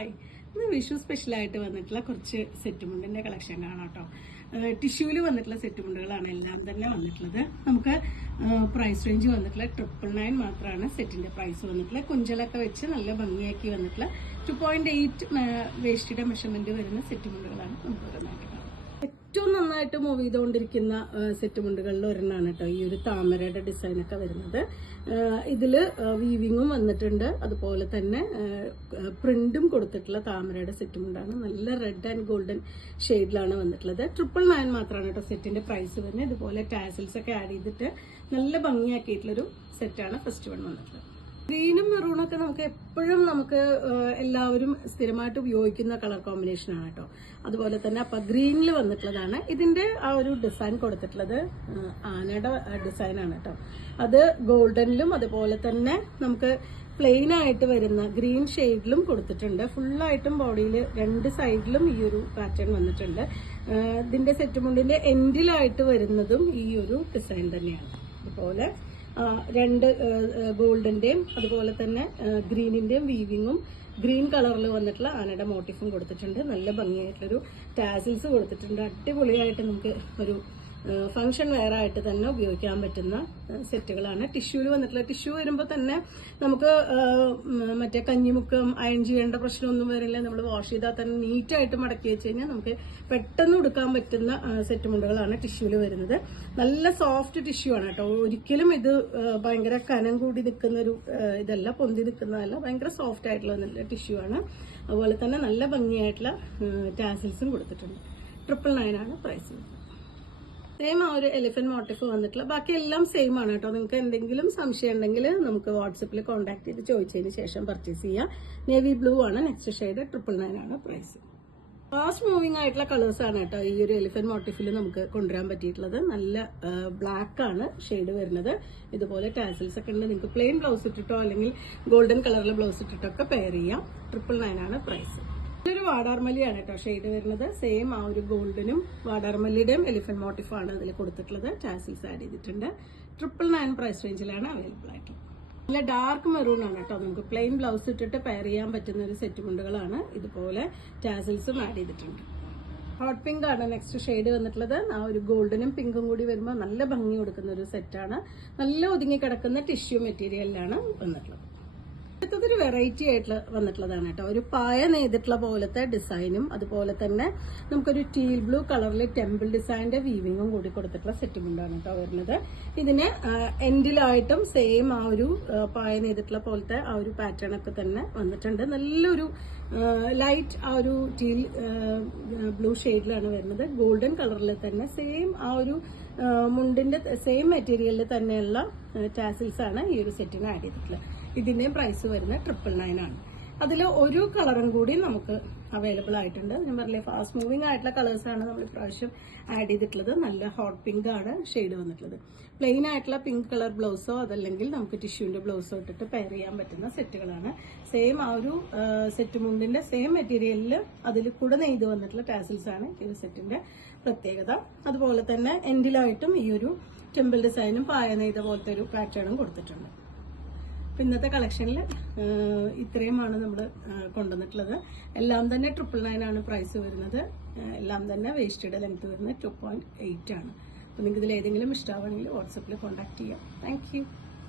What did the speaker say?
Hi, ഇന്ന് വിഷു സ്പെഷ്യലായിട്ട് വന്നിട്ടുള്ള കുറച്ച് സെറ്റ് മുണ്ടിന്റെ കളക്ഷൻ കാണാം കേട്ടോ. ടിഷ്യൂവിൽ വന്നിട്ടുള്ള സെറ്റ് മുണ്ടുകളാണ് എല്ലാം തന്നെ വന്നിട്ടുള്ളത്. നമുക്ക് പ്രൈസ് റേഞ്ച് വന്നിട്ടുള്ള 999 മാത്രമാണ് സെറ്റിന്റെ പ്രൈസ് വന്നിട്ടുള്ളത്. കുഞ്ചലൊക്കെ വെച്ച് നല്ല ഭംഗിയാക്കി വന്നിട്ടുള്ള 2.8 വേസ്റ്റിയുടെ മെഷർമെന്റ് വരുന്ന സെറ്റ് മുണ്ടുകളാണ് നമുക്ക് വരുന്നത്. ഏറ്റവും നന്നായിട്ട് മൂവ് ചെയ്തുകൊണ്ടിരിക്കുന്ന സെറ്റ് മുണ്ടുകളിൽ ഒരെണ്ണമാണ് കേട്ടോ ഈ ഒരു താമരയുടെ ഡിസൈനൊക്കെ വരുന്നത്. ഇതില് വീവിങ്ങും വന്നിട്ടുണ്ട്, അതുപോലെ തന്നെ പ്രിന്റും കൊടുത്തിട്ടുള്ള താമരയുടെ സെറ്റ് മുണ്ടാണ്. നല്ല റെഡ് ആൻഡ് ഗോൾഡൻ ഷെയ്ഡിലാണ് വന്നിട്ടുള്ളത്. 999 മാത്രമാണ് കേട്ടോ സെറ്റിന്റെ പ്രൈസ് വരുന്നത്. ഇതുപോലെ ടാസിൽസ് ഒക്കെ ആഡ് ചെയ്തിട്ട് നല്ല ഭംഗിയാക്കിയിട്ടുള്ളൊരു സെറ്റാണ് ഫസ്റ്റ് വൺ വന്നിട്ടുള്ളത്. ഗ്രീനും മെറൂണും ഒക്കെ നമുക്ക് എല്ലാവരും സ്ഥിരമായിട്ട് ഉപയോഗിക്കുന്ന കളർ കോമ്പിനേഷൻ ആണ് കേട്ടോ. അതുപോലെ തന്നെ അപ്പൊ ഗ്രീനിൽ വന്നിട്ടുള്ളതാണ്. ഇതിന്റെ ആ ഒരു ഡിസൈൻ കൊടുത്തിട്ടുള്ളത് ആനയുടെ ഡിസൈനാണ് കേട്ടോ. അത് ഗോൾഡനിലും അതുപോലെ തന്നെ നമുക്ക് പ്ലെയിൻ ആയിട്ട് വരുന്ന ഗ്രീൻ ഷെയ്ഡിലും കൊടുത്തിട്ടുണ്ട്. ഫുള്ളായിട്ടും ബോഡിയിൽ രണ്ട് സൈഡിലും ഈ ഒരു പാറ്റേൺ വന്നിട്ടുണ്ട്. ഇതിന്റെ സെറ്റ് മുണ്ടിന്റെ എൻഡിലായിട്ട് വരുന്നതും ഈ ഒരു ഡിസൈൻ തന്നെയാണ്. അതുപോലെ രണ്ട് ഗോൾഡിന്റെയും അതുപോലെ തന്നെ ഗ്രീനിന്റെയും വീവിങ്ങും ഗ്രീൻ കളറിൽ വന്നിട്ടുള്ള ആനയുടെ മോട്ടീഫും കൊടുത്തിട്ടുണ്ട്. നല്ല ഭംഗിയായിട്ടുള്ളൊരു ടാസിൽസ് കൊടുത്തിട്ടുണ്ട്. അടിപൊളിയായിട്ട് നമുക്ക് ഒരു ഫംഗ്ഷൻ വെയർ ആയിട്ട് തന്നെ ഉപയോഗിക്കാൻ പറ്റുന്ന സെറ്റുകളാണ്. ടിഷ്യൂവിൽ വന്നിട്ടുള്ള ടിഷ്യൂ വരുമ്പോൾ തന്നെ നമുക്ക് മറ്റേ കഞ്ഞിമുക്കം അയൺ ചെയ്യേണ്ട പ്രശ്നമൊന്നും വരില്ല. നമ്മൾ വാഷ് ചെയ്താൽ തന്നെ നീറ്റായിട്ട് മടക്കി വെച്ച് കഴിഞ്ഞാൽ നമുക്ക് പെട്ടെന്ന് ഉടുക്കാൻ പറ്റുന്ന സെറ്റ് മുണ്ടുകളാണ് ടിഷ്യൂവിൽ വരുന്നത്. നല്ല സോഫ്റ്റ് ടിഷ്യൂ ആണ് കേട്ടോ. ഒരിക്കലും ഇത് ഭയങ്കര കനം കൂടി നിൽക്കുന്ന ഒരു ഇതല്ല, പൊന്തി നിൽക്കുന്നതല്ല. ഭയങ്കര സോഫ്റ്റ് ആയിട്ടുള്ള നല്ല ടിഷ്യൂ ആണ്. അതുപോലെ തന്നെ നല്ല ഭംഗിയായിട്ടുള്ള ടാസിൽസും കൊടുത്തിട്ടുണ്ട്. 999 ആണ് പ്രൈസ്. സെയിം ആ ഒരു എലിഫന്റ് മോട്ടീഫ് വന്നിട്ടുള്ള ബാക്കി എല്ലാം സെയിം ആണ് കേട്ടോ. നിങ്ങൾക്ക് എന്തെങ്കിലും സംശയം ഉണ്ടെങ്കിൽ നമുക്ക് വാട്സപ്പിൽ കോൺടാക്ട് ചെയ്ത് ചോദിച്ചതിന് ശേഷം പർച്ചേസ് ചെയ്യാം. നേവി ബ്ലൂ ആണ് നെക്സ്റ്റ് ഷെയ്ഡ്. 999 ആണ് പ്രൈസ്. ഫാസ്റ്റ് മൂവിംഗ് ആയിട്ടുള്ള കളേഴ്സ് ആണ് കേട്ടോ ഈ ഒരു എലിഫന്റ് മോട്ടീഫിൽ നമുക്ക് കൊണ്ടുവരാൻ പറ്റിയിട്ടുള്ളത്. നല്ല ബ്ലാക്ക് ആണ് ഷെയ്ഡ് വരുന്നത്. ഇതുപോലെ ടാസിൽസ് ഒക്കെ ഉണ്ട്. നിങ്ങൾക്ക് പ്ലെയിൻ ബ്ലൗസ് ഇട്ടിട്ടോ അല്ലെങ്കിൽ ഗോൾഡൻ കളറിലെ ബ്ലൗസ് ഇട്ടിട്ടോ ഒക്കെ പെയർ ചെയ്യാം. 999 ആണ് പ്രൈസ്. ഇതൊരു വാടാർമല്ലിയാണ് കേട്ടോ ഷെയ്ഡ് വരുന്നത്. സെയിം ആ ഒരു ഗോൾഡനും വാടാർമല്ലിയുടെയും എലിഫന്റ് മോട്ടീഫാണ് ഇതിൽ കൊടുത്തിട്ടുള്ളത്. ടാസിൽസ് ആഡ് ചെയ്തിട്ടുണ്ട്. 999 പ്രൈസ് റേഞ്ചിലാണ് അവൈലബിൾ ആയിട്ടുള്ളത്. നല്ല ഡാർക്ക് മെറൂൺ ആണ് കേട്ടോ. നമുക്ക് പ്ലെയിൻ ബ്ലൗസ് ഇട്ടിട്ട് പെയർ ചെയ്യാൻ പറ്റുന്ന ഒരു സെറ്റ് മുണ്ടുകളാണ്. ഇതുപോലെ ടാസിൽസും ആഡ് ചെയ്തിട്ടുണ്ട്. ഹോട്ട് പിങ്ക് ആണ് നെക്സ്റ്റ് ഷെയ്ഡ് വന്നിട്ടുള്ളത്. ആ ഒരു ഗോൾഡനും പിങ്കും കൂടി വരുമ്പോൾ നല്ല ഭംഗി കൊടുക്കുന്ന ഒരു സെറ്റാണ്. നല്ല ഒതുങ്ങി കിടക്കുന്ന ടിഷ്യൂ മെറ്റീരിയലിലാണ് വന്നിട്ടുള്ളത്. അടുത്തതൊരു വെറൈറ്റി ആയിട്ട് വന്നിട്ടുള്ളതാണ് കേട്ടോ. ഒരു പായ നെയ്തിട്ടുള്ള പോലത്തെ ഡിസൈനും അതുപോലെ തന്നെ നമുക്കൊരു ടീൽ ബ്ലൂ കളറിൽ ടെമ്പിൾ ഡിസൈനിന്റെ വീവിങ്ങും കൂടി കൊടുത്തിട്ടുള്ള സെറ്റ് മുണ്ടാണ് കേട്ടോ വരുന്നത്. ഇതിന് എൻഡിലായിട്ടും സെയിം ആ ഒരു പായ നെയ്തിട്ടുള്ള പോലത്തെ ആ ഒരു പാറ്റേൺ ഒക്കെ തന്നെ വന്നിട്ടുണ്ട്. നല്ലൊരു ലൈറ്റ് ആ ഒരു ടീൽ ബ്ലൂ ഷെയ്ഡിലാണ് വരുന്നത്. ഗോൾഡൻ കളറിൽ തന്നെ സെയിം ആ ഒരു മുണ്ടിന്റെ സെയിം മെറ്റീരിയലിൽ തന്നെയുള്ള ടാസിൽസ് ആണ് ഈ ഒരു സെറ്റിന് ആഡ് ചെയ്തിട്ടുള്ളത്. ഇതിന്റെയും പ്രൈസ് വരുന്നത് 999 ആണ്. അതിൽ ഒരു കളറും കൂടി നമുക്ക് അവൈലബിൾ ആയിട്ടുണ്ട്. ഞാൻ പറഞ്ഞില്ലേ ഫാസ്റ്റ് മൂവിംഗ് ആയിട്ടുള്ള കളേഴ്സ് ആണ് നമ്മൾ ഇപ്രാവശ്യം ആഡ് ചെയ്തിട്ടുള്ളത്. നല്ല ഹോട്ട് പിങ്ക് ആണ് ഷെയ്ഡ് വന്നിട്ടുള്ളത്. പ്ലെയിൻ ആയിട്ടുള്ള പിങ്ക് കളർ ബ്ലൗസോ അതല്ലെങ്കിൽ നമുക്ക് ടിഷ്യൂവിന്റെ ബ്ലൗസോ ഇട്ടിട്ട് പെയർ ചെയ്യാൻ പറ്റുന്ന സെറ്റുകളാണ്. സെയിം ആ ഒരു സെറ്റ് മുണ്ടിന്റെ സെയിം മെറ്റീരിയലിൽ അതിൽ കൂടെ നെയ്ത് വന്നിട്ടുള്ള ടാസിൽസ് ആണ് ഈ ഒരു സെറ്റിന്റെ പ്രത്യേകത. അതുപോലെ തന്നെ എൻഡിലായിട്ടും ഈ ഒരു ടെമ്പിൾ ഡിസൈനും പായ നെയ്ത പോലത്തെ ഒരു പാറ്റേണും കൊടുത്തിട്ടുണ്ട്. ഇന്നത്തെ കളക്ഷനിൽ ഇത്രയുമാണ് നമ്മൾ കൊണ്ടുവന്നിട്ടുള്ളത്. എല്ലാം തന്നെ 999 ആണ് പ്രൈസ് വരുന്നത്. എല്ലാം തന്നെ വേസ്റ്റഡ് ലെങ്ത് വരുന്നത് 2.8 ആണ്. അപ്പോൾ നിങ്ങൾക്ക് ഇതിൽ ഏതെങ്കിലും ഇഷ്ടമാണെങ്കിൽ വാട്സപ്പിൽ കോൺടാക്ട് ചെയ്യാം. Thank you.